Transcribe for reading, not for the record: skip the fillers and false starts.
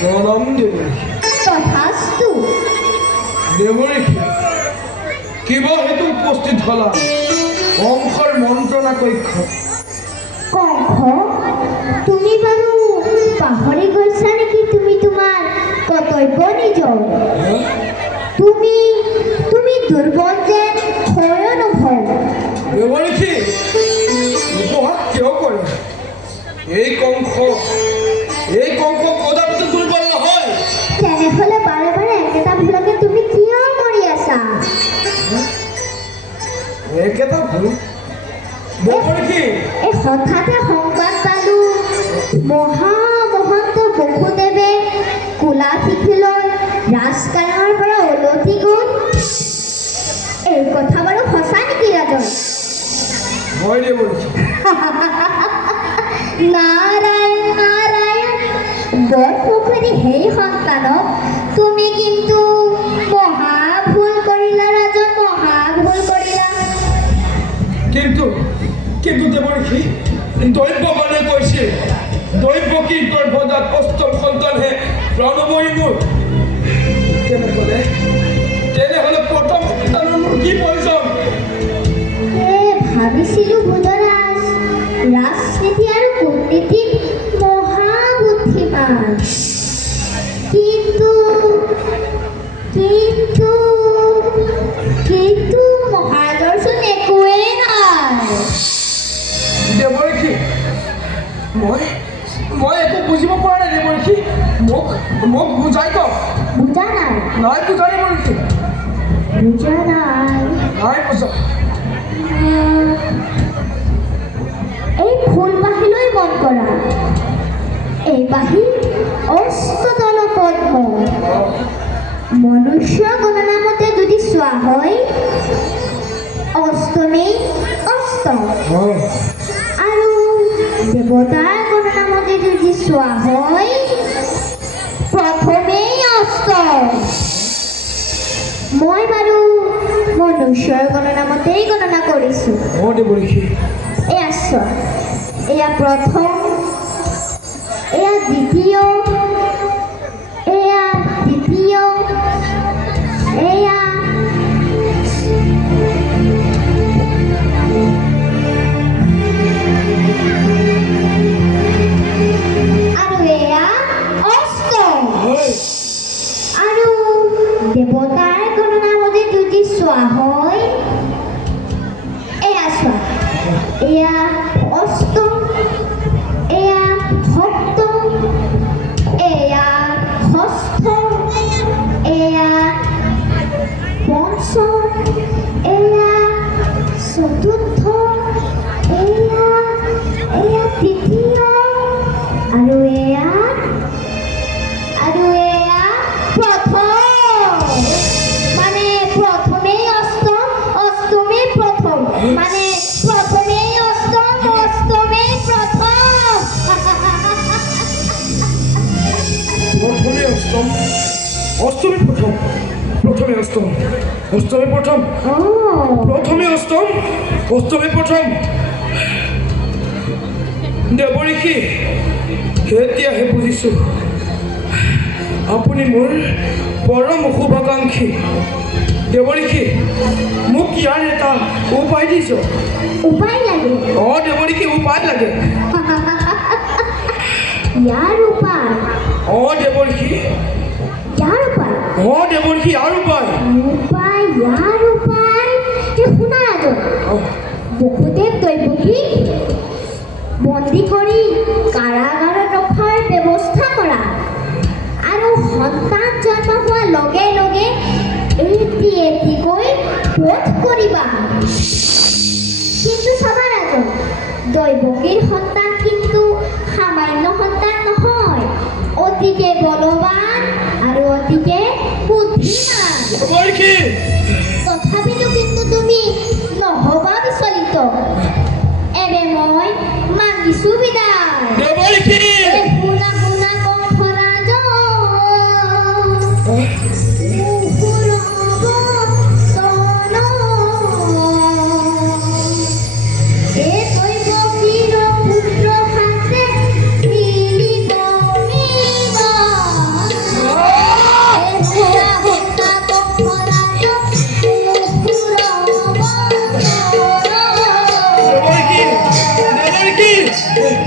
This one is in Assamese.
প্ৰণাম দেবী। তথাস্তু। দেবী কিবা হেতু উপস্থিত হলাম কংসৰ মন্ত্ৰণা কক্ষ। কংস, তুমি বাৰু পাহৰি গৈছা নেকি? তুমি তোমাৰ কৰ্তব্য নিজৰ। তুমি দুৰ্বল যেন হয় অনুভৱ। দেৱঋষি উপহাস কিয় কৰে? এই কংস কদাপিতো দুৰ্বল নহয়। তেনেহ'লে বাৰে বাৰে একেটা ভুলকে তুমি কিয় কৰি আছা? একেটা ভুল? দেৱঋষি এই হঠাতে সংবাদ পালো মহামহন্ত বসুদেৱে কোলা শিখিলৈ ৰাজকাৰণৰ পৰা উলটি গ'ল। এই কথা বাৰু সঁচা নেকি ৰাজন? হয় দেৱঋষি। নাৰায়ণ নাৰায়ণ, বৰপুখুৰী সেই সন্তানক তুমি কিন্তু মহা ভুল কৰিলা ৰাজন, মহা ভুল কৰিলা। কিন্তু দেৱঋষি দৈব্য মানে কৈছে দৈব্যকী গৰ্ভজাত অষ্টম সন্তানহে প্ৰণৱৰী মোৰ। তেনেহ'লে প্ৰথম সন্তানৰ মোৰ কি প্ৰয়োজন? ভাবিছিলো বুধৰাজ ৰাজনীতি আৰু কূটনীতিত মহাবুদ্ধিমান, কিন্তু কিন্তু কিন্তু মহাজৰচোন একোৱেই নাই। দেৱঋষি মই একো বুজিব পৰা নাই দেৱঋষি। মোক বুজাই কওক। বুজা নাই? নাই বুজা দেৱঋষি। বুজা নাই? নাই বুজা। এই ফুলবাহীলৈ মন কৰা। এই বাহী অষ্টদল পদ্ম। মনুষ্য গণনা মতে যদি চোৱা হয় অষ্টমেই অষ্টম, আৰু দেৱতাৰ গণনা মতে যদি চোৱা হয় প্ৰথমেই অষ্টম। মই বাৰু মনুষ্যৰ গণনা মতেই গণনা কৰিছোঁ। দেৱঋষি এয়া চোৱা, এয়া প্ৰথম, এয়া দ্বিতীয়, এয়া তৃতীয়, এয়া আৰু এয়া অষ্টম। আৰু দেৱতাৰ গণনা মতে যদি চোৱা হয় এয়া চোৱা, এয়া অষ্টম, এয়া সপ্তম, এয়া ষষ্ঠ, এয়া পঞ্চম, এয়া চতুৰ্থ, এয়া তৃতীয়, আৰু এয়া প্ৰথম। মানে প্ৰথমেই অষ্টম, অষ্টমেই প্ৰথম, মানে প্ৰথমেই অষ্টম, অষ্টমেই প্ৰথম। প্ৰথমে অষ্টম, অষ্টমী প্ৰথম, প্ৰথমে অষ্টম, অষ্টমী প্ৰথম, প্ৰথমে অষ্টম, অষ্টমী প্ৰথম। দেৱঋষি এতিয়াহে বুজিছোঁ আপুনি মোৰ পৰম শুভাকাংক্ষী। দেৱঋষি মোক ইয়াৰ এটা উপায় দিছ। উপায় লাগে? দেৱঋষি উপায় লাগে। ইয়াৰ উপায়? দেৱঋষি ইয়াৰ উপায়? দেৱঋষি ইয়াৰ উপায়। উপায়? ইয়াৰ উপায়? শুনা ৰাজন, বসুদেৱ দৈৱকীক বন্দী কৰি কাৰাগাৰত ৰখাৰ ব্যৱস্থা কৰা, আৰু সন্তান জন্ম হোৱাৰ লগে লগে এটি এটিকৈ বধ কৰিবা। কিন্তু চাবা ৰাজন, দৈৱকীৰ সন্তান কিন্তু সামান্য সন্তান নহয়, অতিকে বলৱান আৰু অতিকে বুদ্ধিমান। তথাপিতো কিন্তু তুমি নহবা বিচলিত। এবে মই মাগিছো বিদায়। শুনা শুনা কংসৰাজন, এই